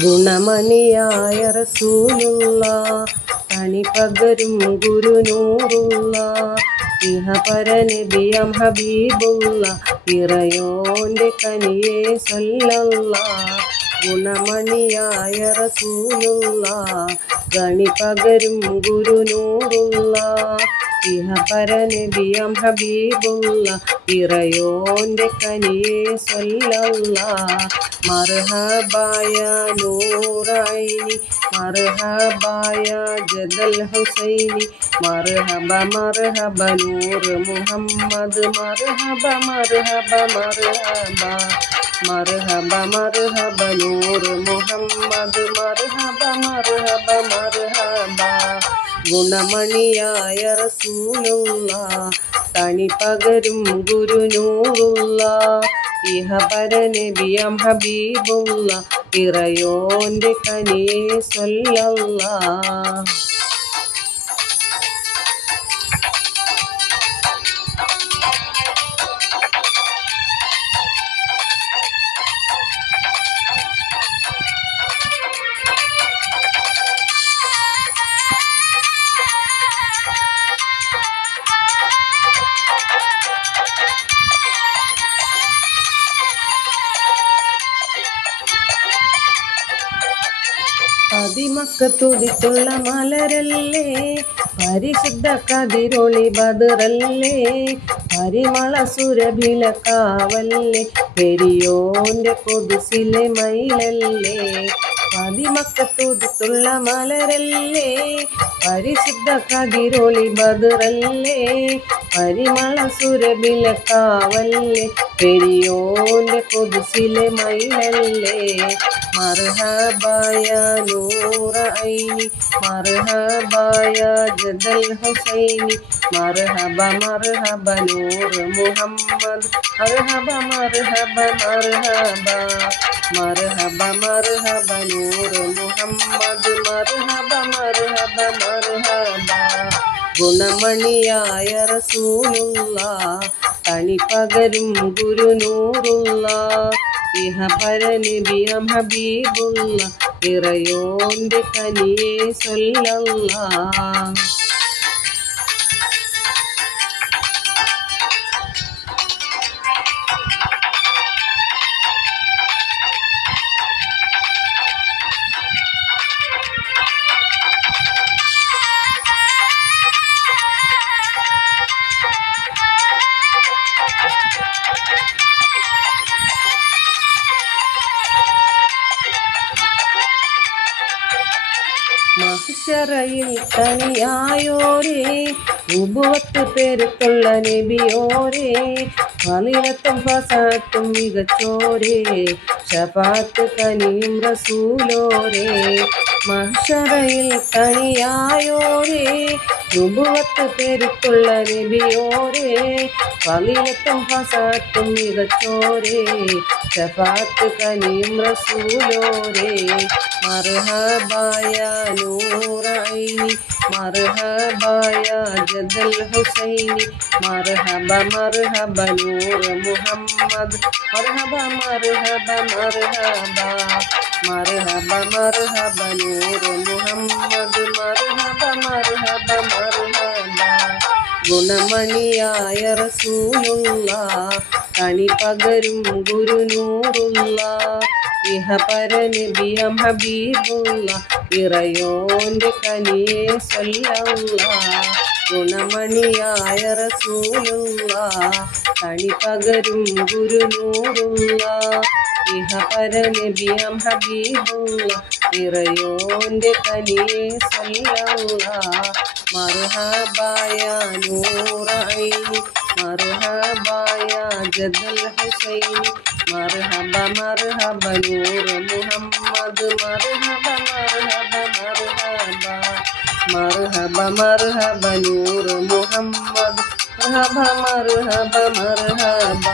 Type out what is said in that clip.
ഗുണമണിയായ റസൂലുള്ള കണിപകരും ഗുരുനൂറുള്ള ഇഹപരനബിയം ഹബീബുള്ള ഇറയോന്റെ കനിയെ സല്ലല്ല. ഗുണമണിയായ റസൂലുള്ള കണിപകരും ഗുരുനൂറുള്ള ഇഹപരനബിയം ഹബീബുള്ള ഇറയോന്റെ കനിയെ സല്ലല്ല. മർഹബായ നൂറൈനി മർഹബായ ജദൽ ഹുസൈനി മർഹബ മർഹബ നൂർ മുഹമ്മദ് മർഹബ മർഹബ മർഹബ മർഹബ മർഹബ നൂർ മുഹമ്മദ് മർഹബ മർഹബ മർഹബ. ഗുണമണിയായ റസൂലുള്ള തണിപകരും ഗുരുനൂറുള്ള ഇഹപരനബിയം ഹബീബുള്ള ഇറയോന്റെ കനിയെ സല്ലല്ലാ. അതിമക്കത്തുതിത്തുള്ള മലരല്ലേ പരിശുദ്ധ കതിരൊളി ബദറല്ലേ പരിമള സുരഭില കാവല്ലേ പെരിയോന്റെ കൊതുസിലെ മയിലല്ലേ. അതിമക്കത്തുതിത്തുള്ള മലരല്ലേ പരിശുദ്ധ കതിരൊളി ബദറല്ലേ പരിമള സുരഭില കാവല്ലേ പെരിയോന്റെ കൊതുസിലെ മയിലല്ലേ. മർഹബായ നൂറൈനി മർഹബായ ജദൽ ഹുസൈനി മർഹബ മർഹബ നൂർ മുഹമ്മദ് മർഹബ മർഹബ മർഹബ മർഹബ മർഹബ നൂർ മുഹമ്മദ് മർഹബ മർഹബ മർഹബ. ഗുണമണിയായ റസൂലുള്ള തണിപകരും ഗുരുനൂറുള്ള ഇഹപരനബിയം ഹബീബുള്ള ഇറയോന്റെ കനിയെ സല്ലല്ലാ. മഹ്ശറയിൽ തനിയായോരേ ഉബുവത്ത് പെരുത്തുള്ള നബിയോരേ ഫളിലത്തും ഫസാത്തും മികച്ചോരേ ശഫാത്ത് കനിയും റസൂലോരേ. മഹ്ശറയിൽ തനിയായോരേ ഉബുവത്ത് പെരുത്തുള്ള നബിയോരേ ഫളിലത്തും ഫസാത്തും മികച്ചോരേ ശഫാത്ത് കനിയും റസൂലോരേ. മർഹബായ നൂറൈനി മർഹബായ ജദൽ ഹുസൈനി മർഹബ മർഹബ നൂർ മുഹമ്മദ് മർഹബ മർഹബ മർഹബ മർഹബ മർഹബ നൂർ മുഹമ്മദ് മർഹബ മർഹബ മർഹബ. ഗുണമണിയായ റസൂലുള്ള തണിപകരും ഗുരുനൂറുള്ള ഇഹപരനബിയം ഹബീബുള്ള ഇറയോന്റെ കനിയെ സല്ലല്ലാ. ഗുണമണിയായ റസൂലുള്ള തണിപകരും ഗുരുനൂറുള്ള ഇഹപരനബിയം ഹബീബുള്ള ഇറയോന്റെ കനിയെ സല്ലല്ലാ. മർഹബായ നൂറൈനി മർഹബായ ജദൽ ഹുസൈനി മർഹബ മർഹബ നൂർ മുഹമ്മദ് മർഹബ മർഹബ മർഹബ മർഹബ മർഹബ നൂർ മുഹമ്മദ് മർഹബ മർഹബ മർഹബ.